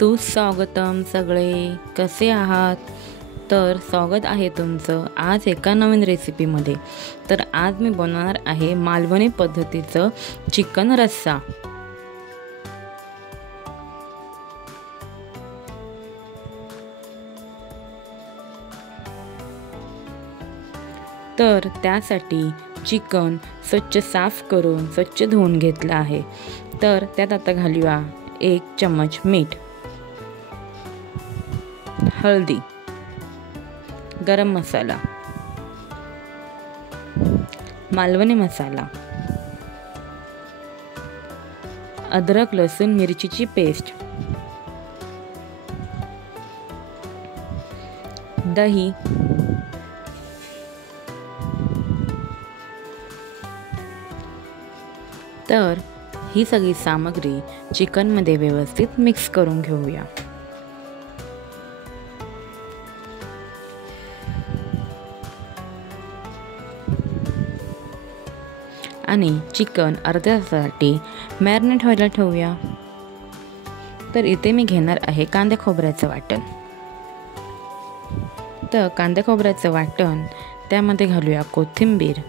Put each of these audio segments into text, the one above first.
सुस्वागतम सगळे, कसे आहात? तर स्वागत आहे तुमचं आज एका नवीन रेसिपीमध्ये। तर आज मी बनवणार आहे मालवणी पद्धतीचं चिकन रस्सा। तर त्यासाठी चिकन स्वच्छ साफ करून स्वच्छ धुवून घेतलं आहे। तर त्यात आता घालूया 1 चम्मच मीठ, हळदी, गरम मसाला, मालवणी मसाला, अद्रक लसूण मिरचीची पेस्ट, दही, तर ही सगळी सामग्री चिकनमध्ये व्यवस्थित मिक्स करून घेऊया। आणि चिकन अर्ध्या तासासाठी मॅरिनेट व्हायला ठेवूया। तर इथे मी घेणार आहे कांदा खोबऱ्याचं वाटण। तर कांदा खोबऱ्याचं वाटण त्यामध्ये घालूया कोथिंबीर,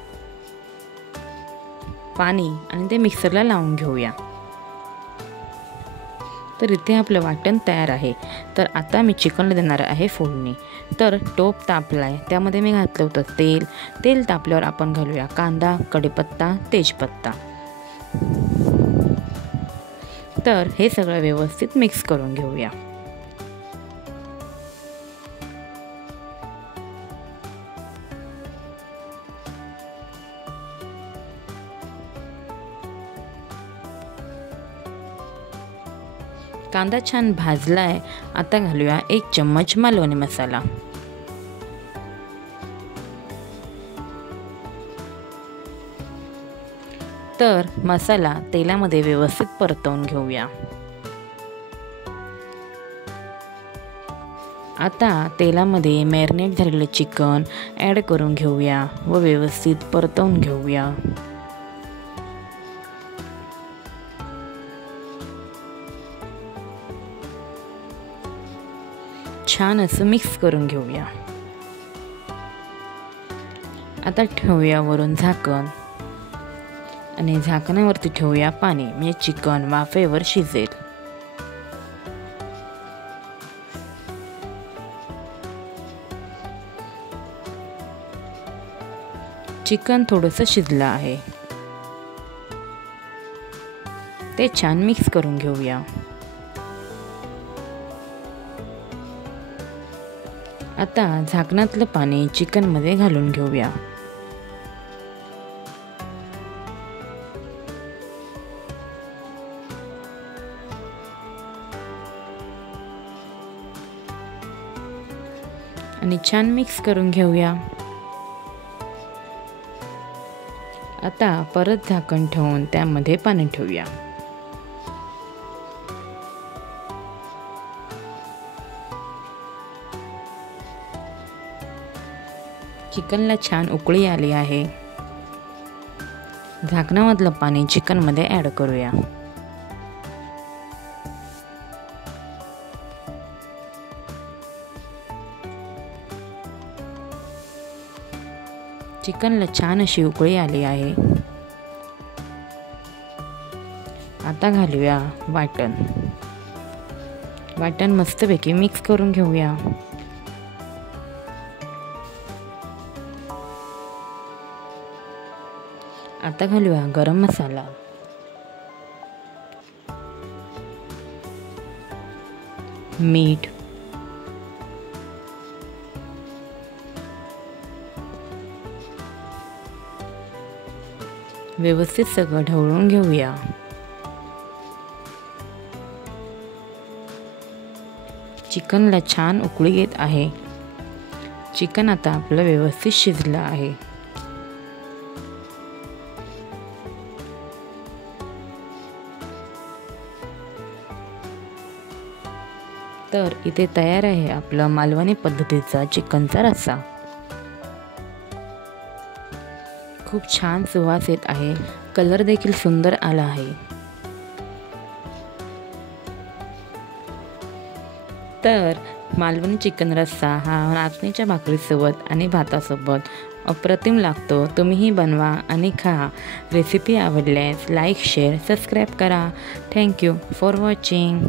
पाणी आणि ते मिक्सरला लावून घेऊया। तर इथे आपलं वाटण तयार आहे। तर आता मी चिकनला देणार आहे फोडणी। तर टोप तापलाय, त्यामध्ये मी घातलं होतं तेल। तेल तापल्यावर आपण घालूया कांदा, कढीपत्ता, तेजपत्ता। तर हे सगळं व्यवस्थित मिक्स करून घेऊया। कांदा छान भाजलाय, आता घालूया 1 चम्मच मालवणी मसाला। तर मसाला तेलामध्ये व्यवस्थित परतवून घेऊया। आता तेलामध्ये मॅरिनेट झालेलं चिकन ॲड करून घेऊया व व्यवस्थित परतवून घेऊया। छान असं मिक्स करून घेऊया। आता ठेवूया वरून झाकण आणि झाकणावरती ठेवूया पाणी, म्हणजे चिकन वाफेवर शिजेल। चिकन थोडंसं शिजलं आहे, ते छान मिक्स करून घेऊया। आता झाकणातलं पाणी चिकनमध्ये घालून घेऊया। आणि छान मिक्स करून घेऊया। आता परत झाकण ठेवून त्यामध्ये पाणी ठेवूया। चिकनला छान उकळी आली आहे। झाकणामधलं पाणी चिकनमध्ये ॲड करूया। चिकनला छान अशी उकळी आली आहे। आता घालूया वाटण। वाटण मस्तपैकी मिक्स करून घेऊया। आता घालूया गरम मसाला, मीठ, व्यवस्थित सगळं ढवळून घेऊया। चिकनला छान उकळी येत आहे। चिकन आता आपलं व्यवस्थित शिजलं आहे। तर इथे तयार आहे आपला मालवणी पद्धतीचा चिकनचा रस्सा। खूप छान सुवास येत आहे, कलर देखील सुंदर आला आहे। तर मालवणी चिकन रस्सा हा नाचणीच्या भाकरीसोबत आणि भातासोबत अप्रतिम लागतो. तुम्हीही बनवा आणि खा. रेसिपी आवडल्यास लाईक, शेअर, सबस्क्राईब करा. Thank you for watching.